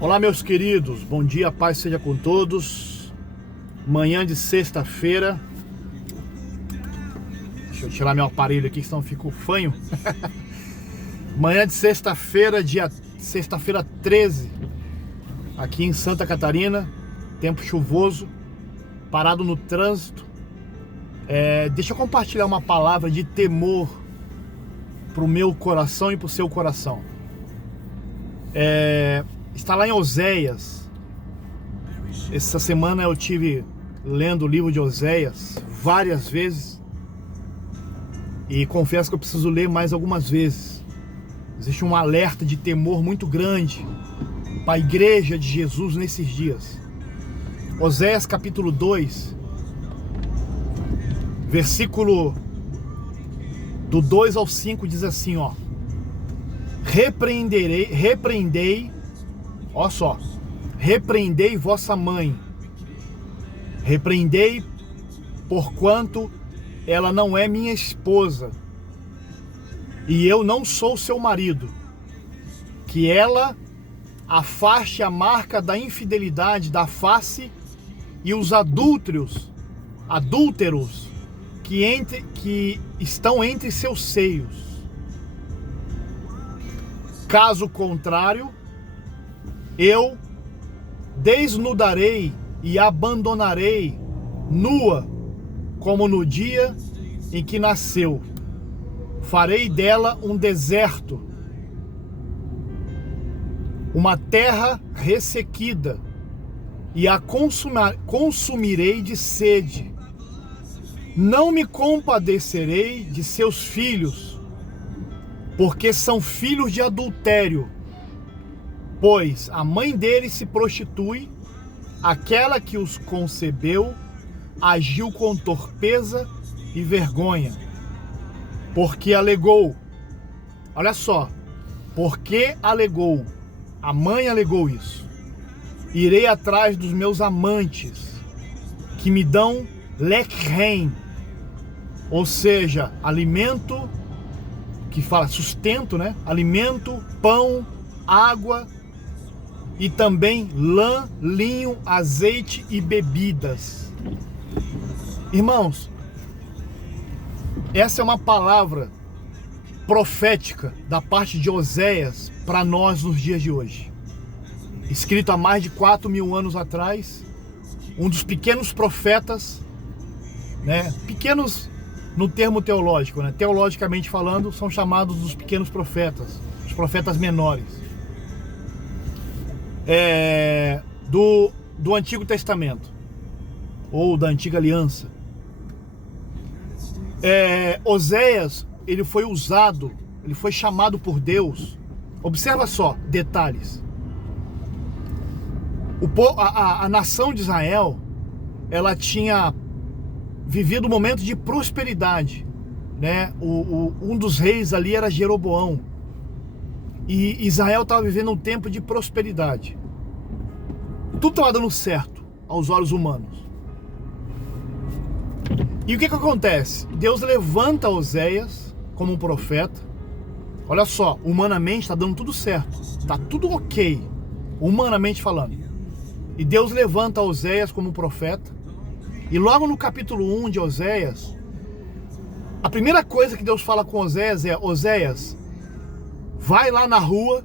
Olá, meus queridos, bom dia, paz seja com todos. Manhã de sexta-feira. Deixa eu tirar meu aparelho aqui, senão eu fico fanho. Manhã de sexta-feira, sexta-feira 13, aqui em Santa Catarina. Tempo chuvoso, parado no trânsito. Deixa eu compartilhar uma palavra de temor pro meu coração e pro seu coração. Está lá em Oséias. Essa semana eu tive lendo o livro de Oséias várias vezes e confesso que eu preciso ler mais algumas vezes. Existe um alerta de temor muito grande para a igreja de Jesus nesses dias. Oséias capítulo 2, versículo do 2 ao 5 diz assim, ó: repreendei, ó só, repreendei vossa mãe, repreendei, porquanto ela não é minha esposa, e eu não sou seu marido, que ela afaste a marca da infidelidade da face e os adúlteros que estão entre seus seios. Caso contrário, eu desnudarei e abandonarei nua, como no dia em que nasceu. Farei dela um deserto, uma terra ressequida, e a consumirei de sede. Não me compadecerei de seus filhos, porque são filhos de adultério, pois a mãe deles se prostitui, aquela que os concebeu agiu com torpeza e vergonha, porque alegou, olha só, porque alegou, a mãe alegou isso: irei atrás dos meus amantes, que me dão lechem, ou seja, alimento, que fala sustento, né? Alimento, pão, água e também lã, linho, azeite e bebidas. Irmãos, essa é uma palavra profética da parte de Oséias para nós nos dias de hoje. Escrito há mais de 4.000 anos atrás, um dos pequenos profetas, né? Pequenos no termo teológico, né? Teologicamente falando, são chamados os pequenos profetas, os profetas menores. Do Antigo Testamento, ou da Antiga Aliança. Oséias, ele foi usado, ele foi chamado por Deus. Observa só, detalhes. A nação de Israel, ela tinha vivido um momento de prosperidade, né? Um dos reis ali era Jeroboão, e Israel estava vivendo um tempo de prosperidade. Tudo estava dando certo aos olhos humanos. E o que acontece? Deus levanta Oséias como um profeta. Olha só, humanamente está dando tudo certo, está tudo ok, humanamente falando. E Deus levanta Oséias como profeta. E logo no capítulo 1 de Oséias, a primeira coisa que Deus fala com Oséias é: Oséias, vai lá na rua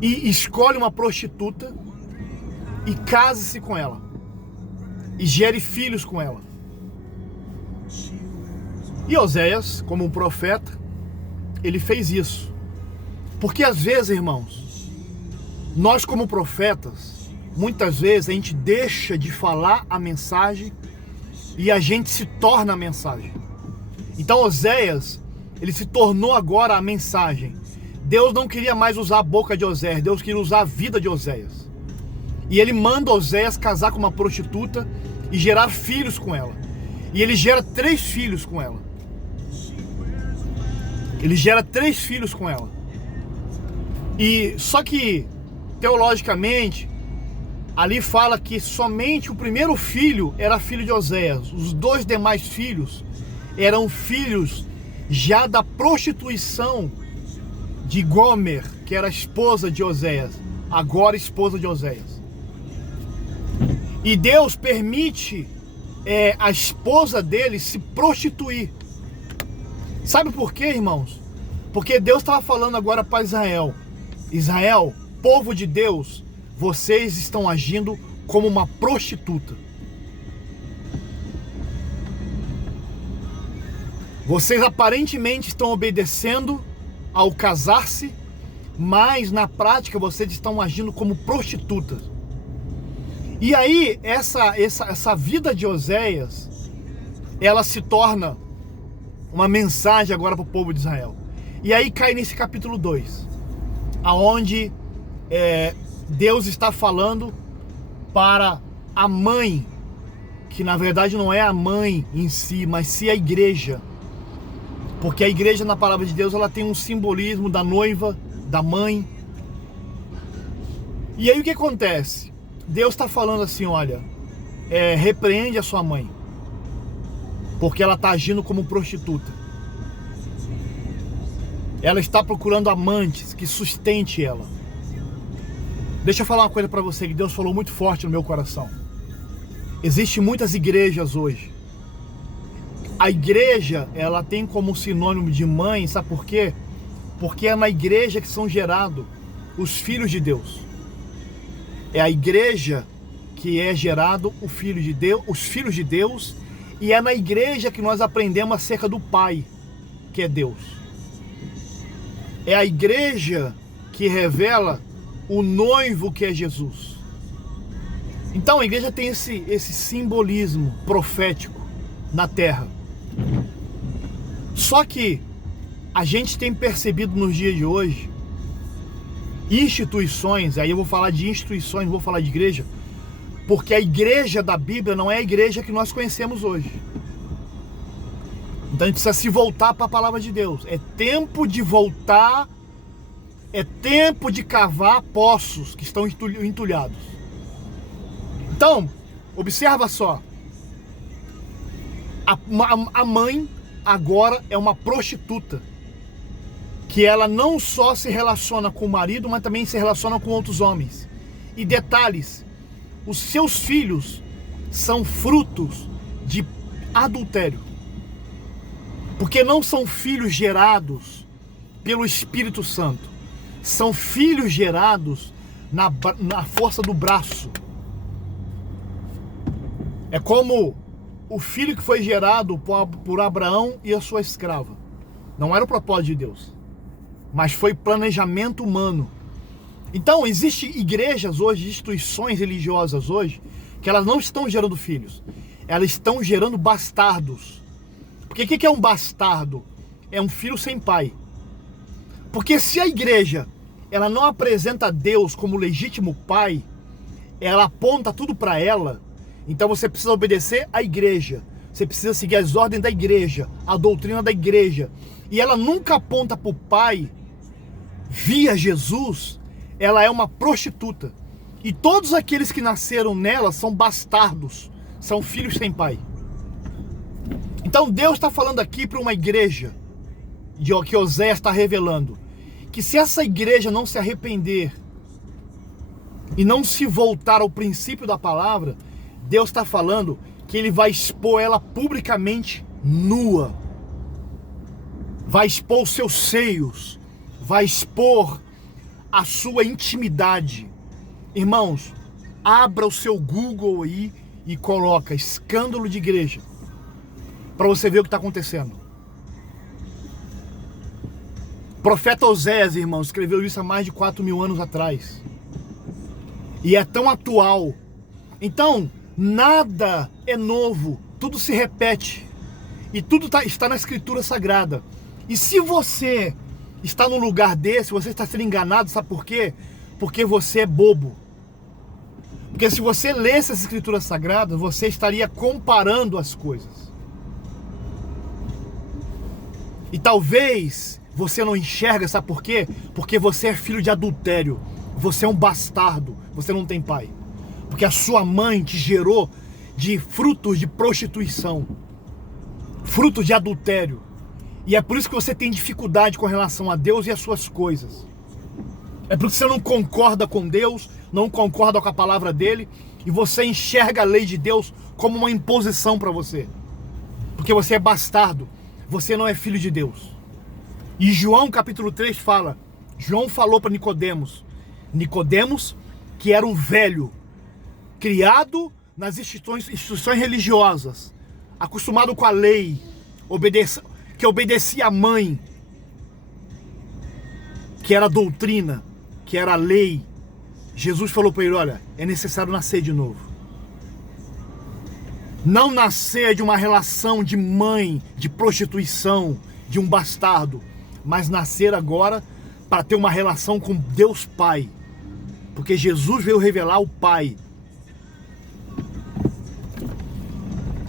e escolhe uma prostituta e case-se com ela. E gere filhos com ela. E Oséias, como um profeta, ele fez isso. Porque às vezes, irmãos, nós como profetas, muitas vezes a gente deixa de falar a mensagem e a gente se torna a mensagem. Então Oséias, ele se tornou agora a mensagem. Deus não queria mais usar a boca de Oséias, Deus queria usar a vida de Oséias. E ele manda Oséias casar com uma prostituta e gerar filhos com ela. E ele gera 3 filhos com ela. Ele gera 3 filhos com ela. E só que, teologicamente, ali fala que somente o primeiro filho era filho de Oséias. Os 2 demais filhos eram filhos já da prostituição de Gomer, que era a esposa de Oséias, agora esposa de Oséias. E Deus permite a esposa dele se prostituir. Sabe por quê, irmãos? Porque Deus estava falando agora para Israel. Israel, povo de Deus, vocês estão agindo como uma prostituta. Vocês aparentemente estão obedecendo ao casar-se, mas na prática vocês estão agindo como prostitutas. E aí, essa vida de Oséias, ela se torna uma mensagem agora para o povo de Israel. E aí cai nesse capítulo 2, aonde Deus está falando para a mãe, que na verdade não é a mãe em si, mas sim a igreja. Porque a igreja, na palavra de Deus, ela tem um simbolismo da noiva, da mãe. E aí o que acontece? Deus está falando assim, olha, repreende a sua mãe, porque ela está agindo como prostituta. Ela está procurando amantes que sustente ela. Deixa eu falar uma coisa para você que Deus falou muito forte no meu coração. Existem muitas igrejas hoje. A igreja, ela tem como sinônimo de mãe, sabe por quê? Porque é na igreja que são gerados os filhos de Deus. É a igreja que é gerado os filhos de Deus, e é na igreja que nós aprendemos acerca do Pai, que é Deus. É a igreja que revela o noivo, que é Jesus. Então a igreja tem esse simbolismo profético na terra. Só que a gente tem percebido nos dias de hoje instituições, aí eu vou falar de instituições, não vou falar de igreja, porque a igreja da Bíblia não é a igreja que nós conhecemos hoje. Então a gente precisa se voltar para a palavra de Deus. É tempo de voltar, é tempo de cavar poços que estão entulhados. Então, observa só, a mãe agora é uma prostituta, que ela não só se relaciona com o marido, mas também se relaciona com outros homens. E detalhes, os seus filhos são frutos de adultério, porque não são filhos gerados pelo Espírito Santo, são filhos gerados na força do braço. É como o filho que foi gerado por Abraão e a sua escrava. Não era o propósito de Deus, mas foi planejamento humano. Então, existem igrejas hoje, instituições religiosas hoje, que elas não estão gerando filhos, elas estão gerando bastardos. Porque o que é um bastardo? É um filho sem pai. Porque se a igreja, ela não apresenta Deus como legítimo pai, ela aponta tudo para ela, então você precisa obedecer à igreja, você precisa seguir as ordens da igreja, a doutrina da igreja, e ela nunca aponta para o pai via Jesus. Ela é uma prostituta, e todos aqueles que nasceram nela são bastardos, são filhos sem pai. Então Deus está falando aqui para uma igreja, que Oséias está revelando, que se essa igreja não se arrepender e não se voltar ao princípio da palavra, Deus está falando que Ele vai expor ela publicamente nua, vai expor os seus seios, vai expor a sua intimidade. Irmãos, abra o seu Google aí e coloca escândalo de igreja, para você ver o que está acontecendo. O profeta Oséias, irmãos, escreveu isso há mais de 4.000 anos atrás, e é tão atual. Então, nada é novo, tudo se repete, e tudo está na Escritura Sagrada. E se você está num lugar desse, você está sendo enganado, sabe por quê? Porque você é bobo. Porque se você lesse as Escrituras Sagradas, você estaria comparando as coisas. E talvez você não enxerga, sabe por quê? Porque você é filho de adultério, você é um bastardo, você não tem pai. Porque a sua mãe te gerou de frutos de prostituição, frutos de adultério. E é por isso que você tem dificuldade com relação a Deus e as suas coisas. É porque você não concorda com Deus, não concorda com a palavra dele, e você enxerga a lei de Deus como uma imposição para você. Porque você é bastardo, você não é filho de Deus. E João capítulo 3 fala, João falou para Nicodemos, que era um velho, criado nas instituições religiosas, acostumado com a lei, que obedecia à mãe, que era a doutrina, que era a lei. Jesus falou para ele, olha, é necessário nascer de novo. Não nascer de uma relação de mãe, de prostituição, de um bastardo, mas nascer agora para ter uma relação com Deus Pai. Porque Jesus veio revelar o Pai.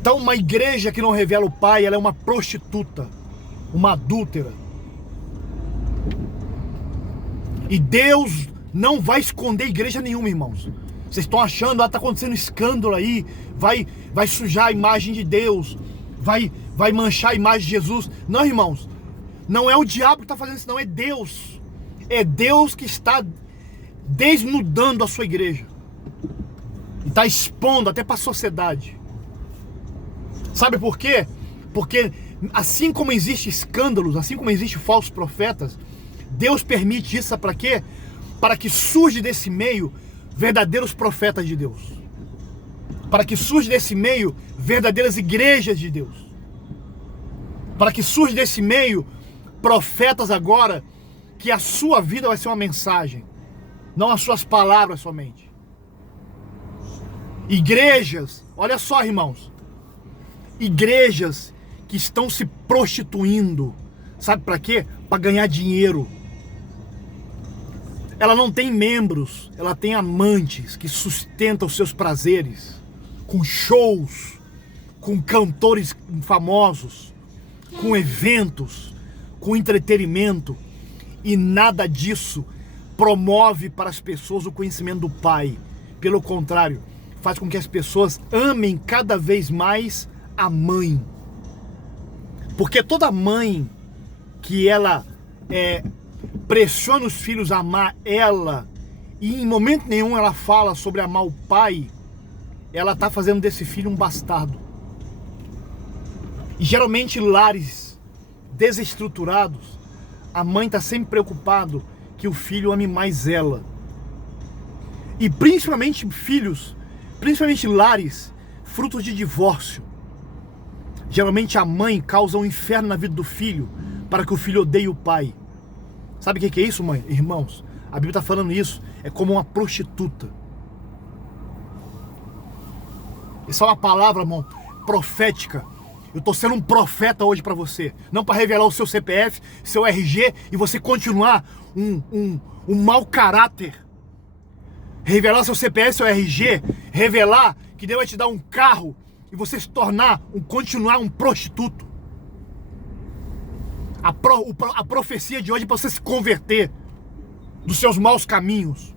Então uma igreja que não revela o Pai, ela é uma prostituta, uma adúltera. E Deus não vai esconder igreja nenhuma, irmãos. Vocês estão achando, tá acontecendo escândalo aí, vai sujar a imagem de Deus, vai manchar a imagem de Jesus. Não, irmãos, não é o diabo que está fazendo isso, não, é Deus. É Deus que está desnudando a sua igreja. E está expondo até para a sociedade. Sabe por quê? Porque assim como existe escândalos, assim como existe falsos profetas, Deus permite isso para quê? Para que surja desse meio verdadeiros profetas de Deus. Para que surja desse meio verdadeiras igrejas de Deus. Para que surja desse meio profetas agora que a sua vida vai ser uma mensagem, não as suas palavras somente. Igrejas, olha só, irmãos, igrejas que estão se prostituindo, sabe para quê? Para ganhar dinheiro. Ela não tem membros, ela tem amantes que sustentam os seus prazeres, com shows, com cantores famosos, com eventos, com entretenimento, e nada disso promove para as pessoas o conhecimento do Pai. Pelo contrário, faz com que as pessoas amem cada vez mais a mãe. Porque toda mãe que ela pressiona os filhos a amar ela, e em momento nenhum ela fala sobre amar o pai, ela está fazendo desse filho um bastardo. E geralmente lares desestruturados, a mãe está sempre preocupada que o filho ame mais ela. E principalmente filhos, principalmente lares frutos de divórcio, geralmente a mãe causa um inferno na vida do filho para que o filho odeie o pai. Sabe o que é isso, mãe? Irmãos, a Bíblia está falando isso, é como uma prostituta. Isso é uma palavra, irmão, profética. Eu estou sendo um profeta hoje para você, não para revelar o seu CPF, seu RG e você continuar um mau caráter. Revelar seu CPF, seu RG, revelar que Deus vai te dar um carro e você se tornar, continuar um prostituto. A profecia de hoje é para você se converter dos seus maus caminhos.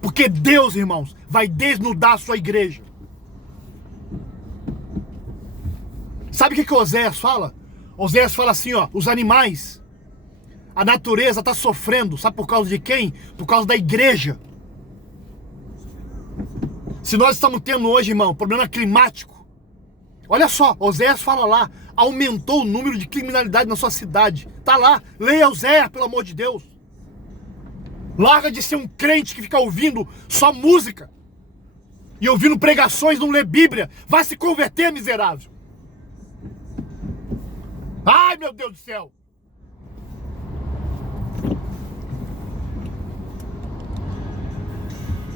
Porque Deus, irmãos, vai desnudar a sua igreja. Sabe o que Oséias fala? Oséias fala assim, ó, os animais, a natureza está sofrendo, sabe por causa de quem? Por causa da igreja. Se nós estamos tendo hoje, irmão, problema climático, olha só, Oséias fala lá, aumentou o número de criminalidade na sua cidade. Tá lá, leia Oséias, pelo amor de Deus. Larga de ser um crente que fica ouvindo só música e ouvindo pregações, não lê Bíblia. Vai se converter, miserável. Ai, meu Deus do céu.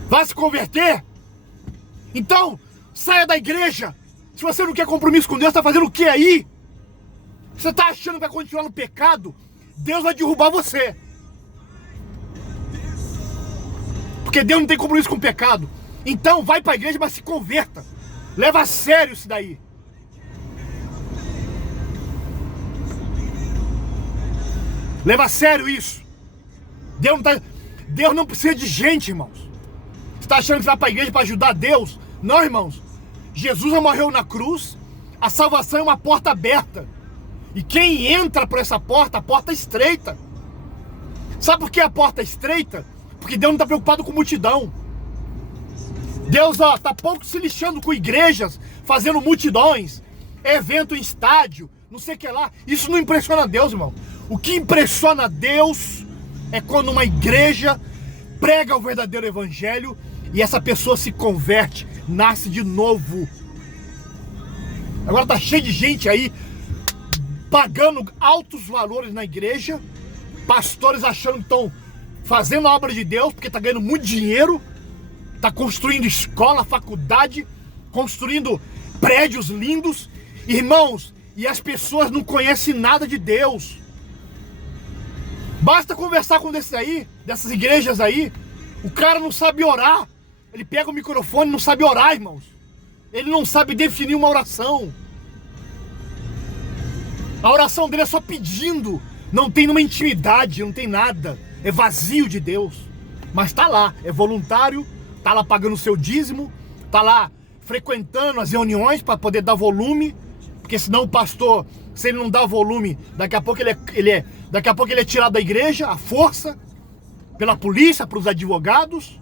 Vai se converter? Então, saia da igreja. Se você não quer compromisso com Deus, está fazendo o que aí? Você está achando que vai continuar no pecado? Deus vai derrubar você. Porque Deus não tem compromisso com o pecado. Então vai para a igreja, mas se converta. Leva a sério isso daí. Leva a sério isso. Deus não precisa de gente, irmãos. Você está achando que vai para a igreja para ajudar Deus? Não, irmãos. Jesus morreu na cruz. A salvação é uma porta aberta. E quem entra por essa porta, a porta é estreita. Sabe por que a porta é estreita? Porque Deus não está preocupado com multidão. Deus está pouco se lixando com igrejas, fazendo multidões, evento em estádio, não sei o que lá. Isso não impressiona Deus, irmão. O que impressiona Deus é quando uma igreja prega o verdadeiro evangelho e essa pessoa se converte, nasce de novo. Agora tá cheio de gente aí pagando altos valores na igreja, pastores achando que estão fazendo a obra de Deus porque tá ganhando muito dinheiro, tá construindo escola, faculdade, construindo prédios lindos, irmãos, e as pessoas não conhecem nada de Deus. Basta conversar com desses aí, dessas igrejas aí, o cara não sabe orar, ele pega o microfone e não sabe orar, irmãos, ele não sabe definir uma oração. A oração dele é só pedindo, não tem nenhuma intimidade, não tem nada, é vazio de Deus. Mas tá lá, é voluntário, tá lá pagando o seu dízimo, tá lá frequentando as reuniões para poder dar volume, porque senão o pastor, se ele não dá volume, daqui a pouco ele é tirado da igreja, à força, pela polícia, pelos advogados.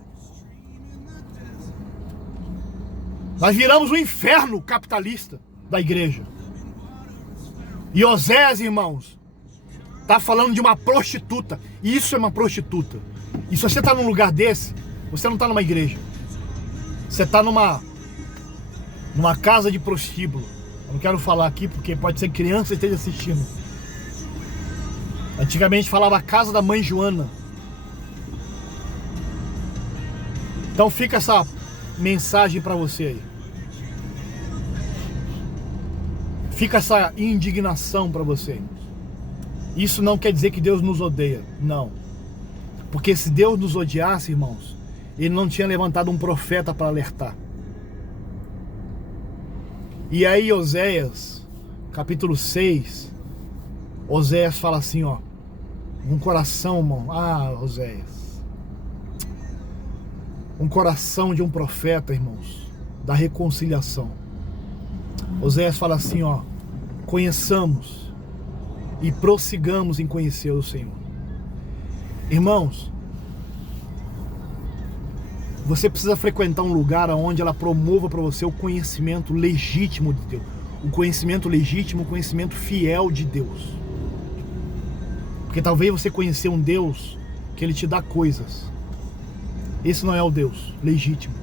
Nós viramos um inferno capitalista da igreja. E Oséias, irmãos, tá falando de uma prostituta. Isso é uma prostituta. E se você está num lugar desse, você não está numa igreja. Você está numa casa de prostíbulo. Eu não quero falar aqui porque pode ser que criança esteja assistindo. Antigamente falava a casa da mãe Joana. Então fica essa mensagem para você aí. Fica essa indignação para você. Isso não quer dizer que Deus nos odeia, não. Porque se Deus nos odiasse, irmãos, Ele não tinha levantado um profeta para alertar. E aí Oséias, capítulo 6, Oséias fala assim, ó, um coração, irmão, Oséias, um coração de um profeta, irmãos, da reconciliação. Oséias fala assim, ó, conheçamos e prossigamos em conhecer o Senhor. Irmãos, você precisa frequentar um lugar onde ela promova para você o conhecimento legítimo de Deus. O conhecimento legítimo, o conhecimento fiel de Deus. Porque talvez você conhecer um Deus que Ele te dá coisas. Esse não é o Deus legítimo.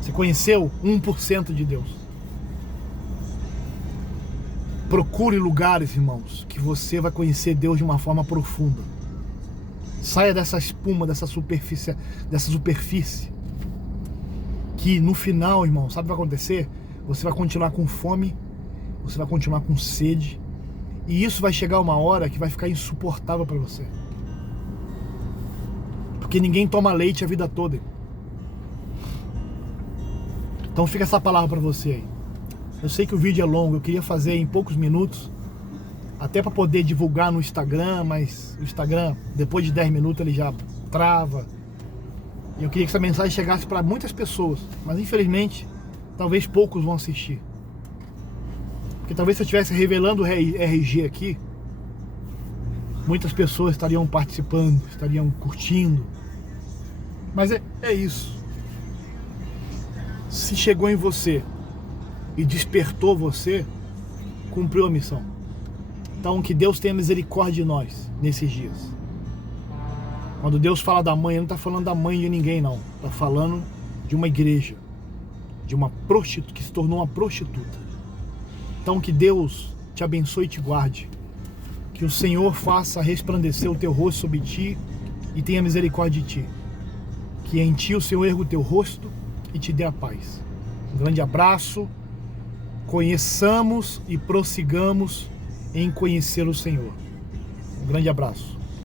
Você conheceu 1% de Deus. Procure lugares, irmãos, que você vai conhecer Deus de uma forma profunda. Saia dessa espuma, dessa superfície, que no final, irmão, sabe o que vai acontecer? Você vai continuar com fome, você vai continuar com sede, e isso vai chegar uma hora que vai ficar insuportável para você. Porque ninguém toma leite a vida toda. Então fica essa palavra para você aí. Eu sei que o vídeo é longo, eu queria fazer em poucos minutos, até para poder divulgar no Instagram, mas o Instagram, depois de 10 minutos, ele já trava. E eu queria que essa mensagem chegasse para muitas pessoas, mas infelizmente, talvez poucos vão assistir. Porque talvez se eu estivesse revelando o RG aqui, muitas pessoas estariam participando, estariam curtindo. Mas é isso. Se chegou em você e despertou você, cumpriu a missão. Então que Deus tenha misericórdia de nós nesses dias. Quando Deus fala da mãe, Ele não está falando da mãe de ninguém, não. Está falando de uma igreja, de uma prostituta, que se tornou uma prostituta. Então que Deus te abençoe e te guarde. Que o Senhor faça resplandecer o teu rosto sobre ti e tenha misericórdia de ti. Que em ti o Senhor erga o teu rosto e te dê a paz. Um grande abraço. Conheçamos e prossigamos em conhecer o Senhor. Um grande abraço.